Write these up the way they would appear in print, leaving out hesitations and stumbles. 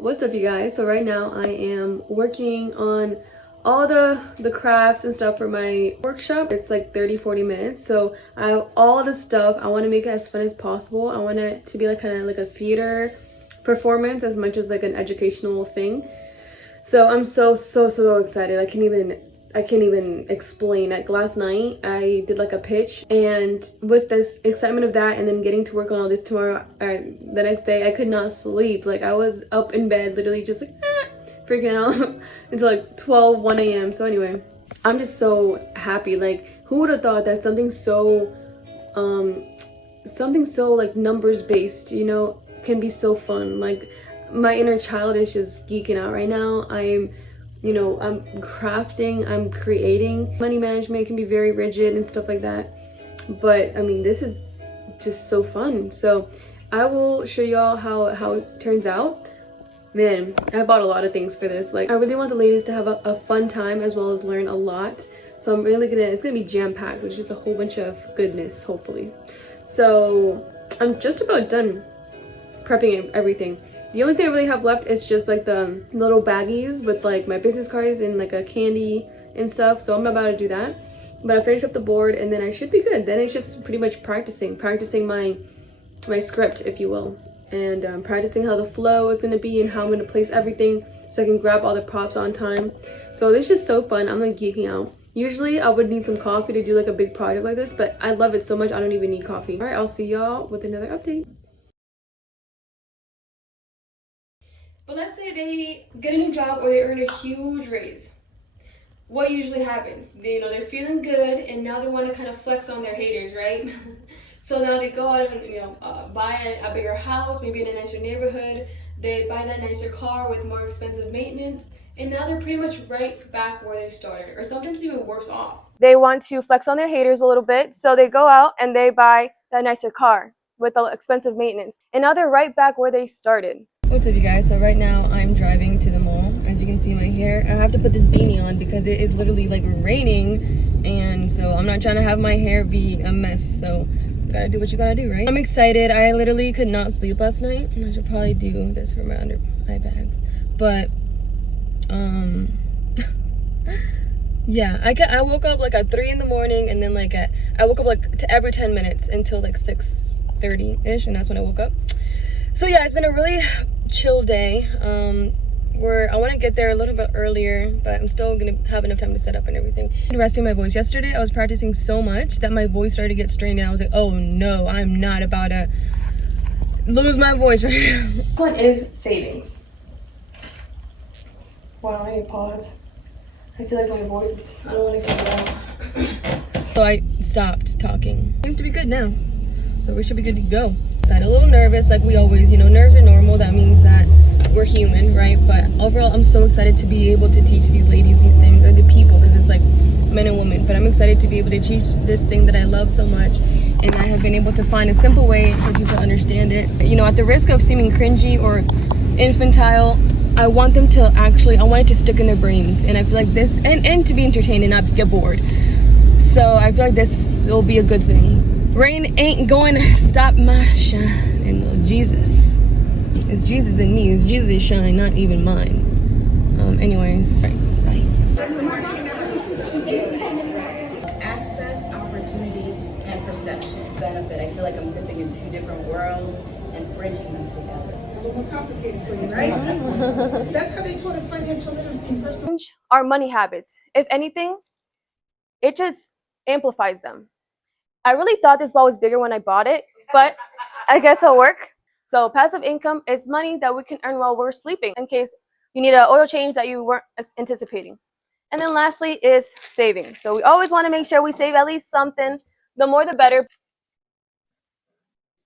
What's up, you guys? So right now I am working on all the crafts and stuff for my workshop. It's like 30-40 minutes, so I have all the stuff. I want to make it as fun as possible. I want it to be like kind of like a theater performance as much as like an educational thing. So I'm so excited. I can't even explain. Like last night I did like a pitch, and with this excitement of that and then getting to work on all this tomorrow the next day, I could not sleep. Like I was up in bed literally just like freaking out until like 1 a.m. So anyway, I'm just so happy. Like who would have thought that something so like numbers based, you know, can be so fun. Like my inner child is just geeking out right now. I'm crafting, I'm creating. Money management can be very rigid and stuff like that, but I mean, this is just so fun. So I will show y'all how it turns out. Man, I bought a lot of things for this. Like I really want the ladies to have a fun time as well as learn a lot. So I'm really it's gonna be jam-packed with just a whole bunch of goodness, hopefully. So I'm just about done prepping everything. The only thing I really have left is just like the little baggies with like my business cards and like a candy and stuff. So I'm about to do that. But I finished up the board and then I should be good. Then it's just pretty much practicing my script, if you will. And practicing how the flow is going to be and how I'm going to place everything so I can grab all the props on time. So it's just so fun. I'm like geeking out. Usually I would need some coffee to do like a big project like this, but I love it so much I don't even need coffee. All right, I'll see y'all with another update. But let's say they get a new job or they earn a huge raise. What usually happens? They're feeling good and now they want to kind of flex on their haters, right? So now they go out and buy a bigger house, maybe in a nicer neighborhood. They buy that nicer car with more expensive maintenance, and now they're pretty much right back where they started, or sometimes even worse off. They want to flex on their haters a little bit, so they go out and they buy that nicer car with the expensive maintenance, and now they're right back where they started. What's up, you guys? So right now I'm driving to the mall. As you can see, my hair, I have to put this beanie on because it is literally like raining, and so I'm not trying to have my hair be a mess. So gotta do what you gotta do, right? I'm excited. I literally could not sleep last night. I should probably do this for my under eye bags, but yeah, I woke up like at 3 in the morning, and then like I woke up like to every 10 minutes until like 6:30 ish, and that's when I woke up. So yeah, it's been a really chill day. I want to get there a little bit earlier, but I'm still gonna have enough time to set up and everything. Resting my voice. Yesterday I was practicing so much that my voice started to get strained, and I was like, oh no, I'm not about to lose my voice right now. This one is savings. Wow, I need to pause. I feel like my voice, I don't want to get it out. So I stopped talking. Seems to be good now, so we should be good to go. I'm a little nervous, like we always, nerves are normal. That means that we're human, right? But overall, I'm so excited to be able to teach these ladies these things, or the people, because it's like men and women. But I'm excited to be able to teach this thing that I love so much, and I have been able to find a simple way for people to understand it. At the risk of seeming cringy or infantile, I want them to I want it to stick in their brains, and I feel like this, and to be entertained and not get bored. So I feel like this will be a good thing. Rain ain't going to stop my shine, and Jesus. It's Jesus in me. It's Jesus' shine, not even mine. Anyways, bye. Access, opportunity, and perception. Benefit. I feel like I'm dipping in two different worlds and bridging them together. A little more complicated for you, right? That's how they taught us financial literacy and personal. Our money habits. If anything, it just amplifies them. I really thought this ball was bigger when I bought it, but I guess it'll work. So passive income is money that we can earn while we're sleeping in case you need an oil change that you weren't anticipating. And then lastly is saving. So we always want to make sure we save at least something. The more the better.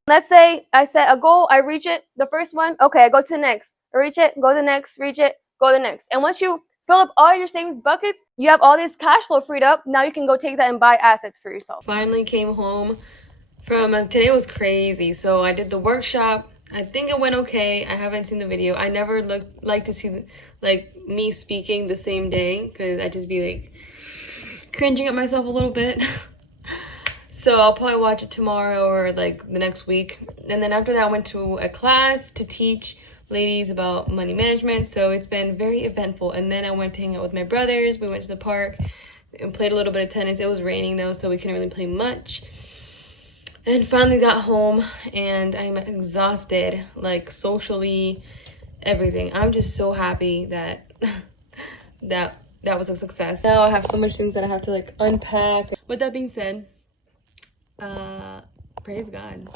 Let's say I set a goal, I reach it, the first one, okay, I go to the next. I reach it, go to the next, reach it, go to the next. And once you fill up all your savings buckets, you have all this cash flow freed up. Now you can go take that and buy assets for yourself. Finally came home from today was crazy. So I did the workshop. I think it went okay. I haven't seen the video. I never like to see me speaking the same day, because I just be like cringing at myself a little bit. So I'll probably watch it tomorrow or like the next week. And then after that, I went to a class to teach ladies about money management. So it's been very eventful. And then I went to hang out with my brothers. We went to the park and played a little bit of tennis. It was raining though, so we couldn't really play much. And finally got home and I'm exhausted, like socially, everything. I'm just so happy that that was a success. Now I have so much things that I have to like unpack. With that being said, praise God.